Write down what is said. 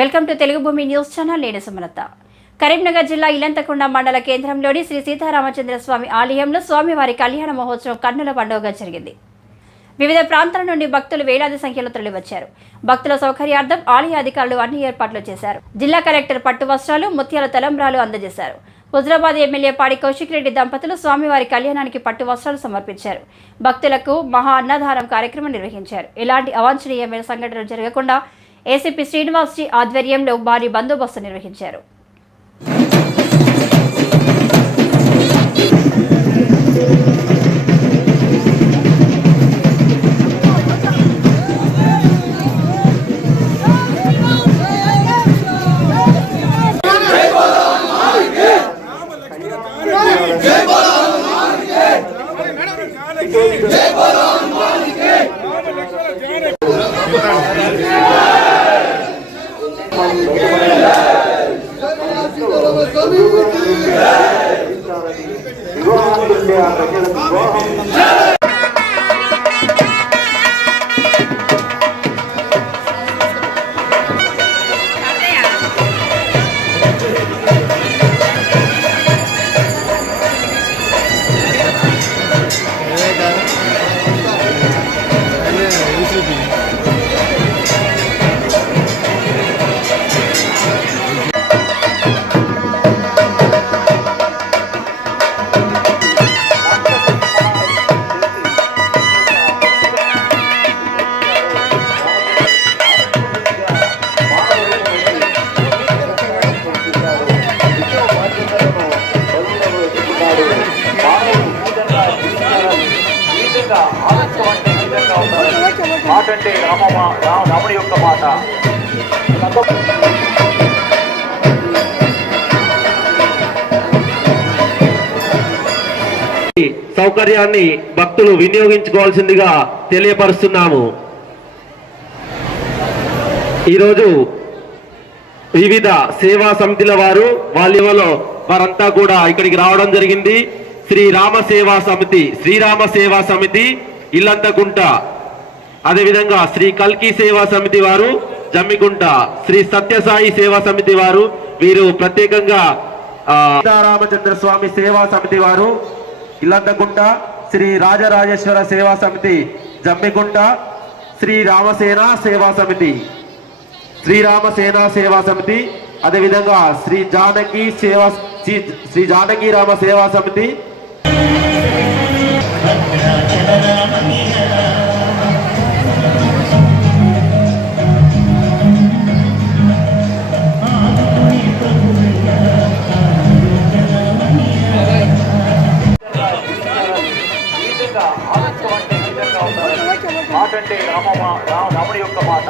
Welcome to Telugu భూమి news channel. నేను సుమలత. కరీంనగర్ జిల్లా ఇలంతకొండ మండల కేంద్రంలోని శ్రీ సీతారామచంద్ర స్వామి ఆలయంలో స్వామివారి కళ్యాణ మహోత్సవం కన్నుల పండుగగా జరిగింది. వివిధ ప్రాంతాల నుండి భక్తులు వేలాది సంఖ్యలో తరలివచ్చారు. భక్తుల సౌకర్యార్థం ఆలయ అధికారులు అన్ని ఏర్పాట్లు చేశారు. జిల్లా కలెక్టర్ పట్టు వస్త్రాలు, ముత్యాల తలంబ్రాలు అందజేశారు. హుజరాబాద్ ఎమ్మెల్యే పాడి కౌశిక్ రెడ్డి దంపతులు స్వామివారి కళ్యాణానికి పట్టు వస్త్రాలు సమర్పించారు. భక్తులకు మహా అన్నదానం కార్యక్రమం నిర్వహించారు. ఎలాంటి అవాంఛనీయమైన సంఘటనలు జరగకుండా ఏసీపీ శ్రీనివాస్ జీ ఆధ్వర్యంలో భారీ బందోబస్తు నిర్వహించారు. మాటంటే రాముడి యొక్క మాట. సౌకర్యాన్ని భక్తులు వినియోగించుకోవాల్సిందిగా తెలియపరుస్తున్నాము. ఈరోజు వివిధ సేవా సమితిల వారంతా కూడా ఇక్కడికి రావడం జరిగింది. శ్రీరామ సేవా సమితి ఇల్లంతకుంట, అదేవిధంగా శ్రీ కల్కి సేవా సమితి వారు జమ్మికుంట, శ్రీ సత్యసాయి సేవా సమితి వారు, వీరు ప్రత్యేకంగా సీతారామచంద్ర స్వామి సేవా సమితి వారు ఇల్లంతకుంట, శ్రీ రాజరాజేశ్వర సేవా సమితి జమ్మికుంట, శ్రీరామసేన సేవా సమితి, అదేవిధంగా శ్రీ జానకి రామ సేవా సమితి, మాటంటే రాముడి యొక్క మాట.